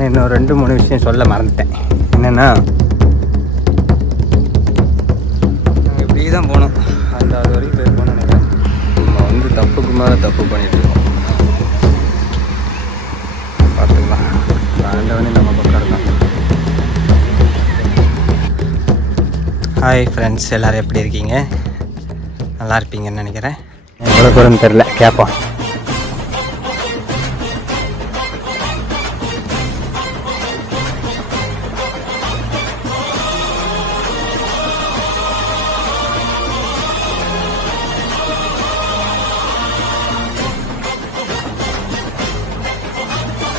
ஆனால் இன்னும் 2-3 விஷயம் சொல்ல மறந்துட்டேன். என்னென்னா, நாங்கள் இப்படி தான் போனோம். அந்த அது வரைக்கும் போயிருக்கோம்னு நினைக்கிறேன். நம்ம வந்து தப்புக்கு மேலே தப்பு பண்ணிகிட்ருக்கோம். பார்த்துக்கலாம், ஆண்டவனே நம்ம பக்கம் இருக்கான். ஹாய் ஃப்ரெண்ட்ஸ், எல்லோரும் எப்படி இருக்கீங்க? நல்லா இருப்பீங்கன்னு நினைக்கிறேன். எவ்வளோ தூரம் தெரில, கேட்போம்.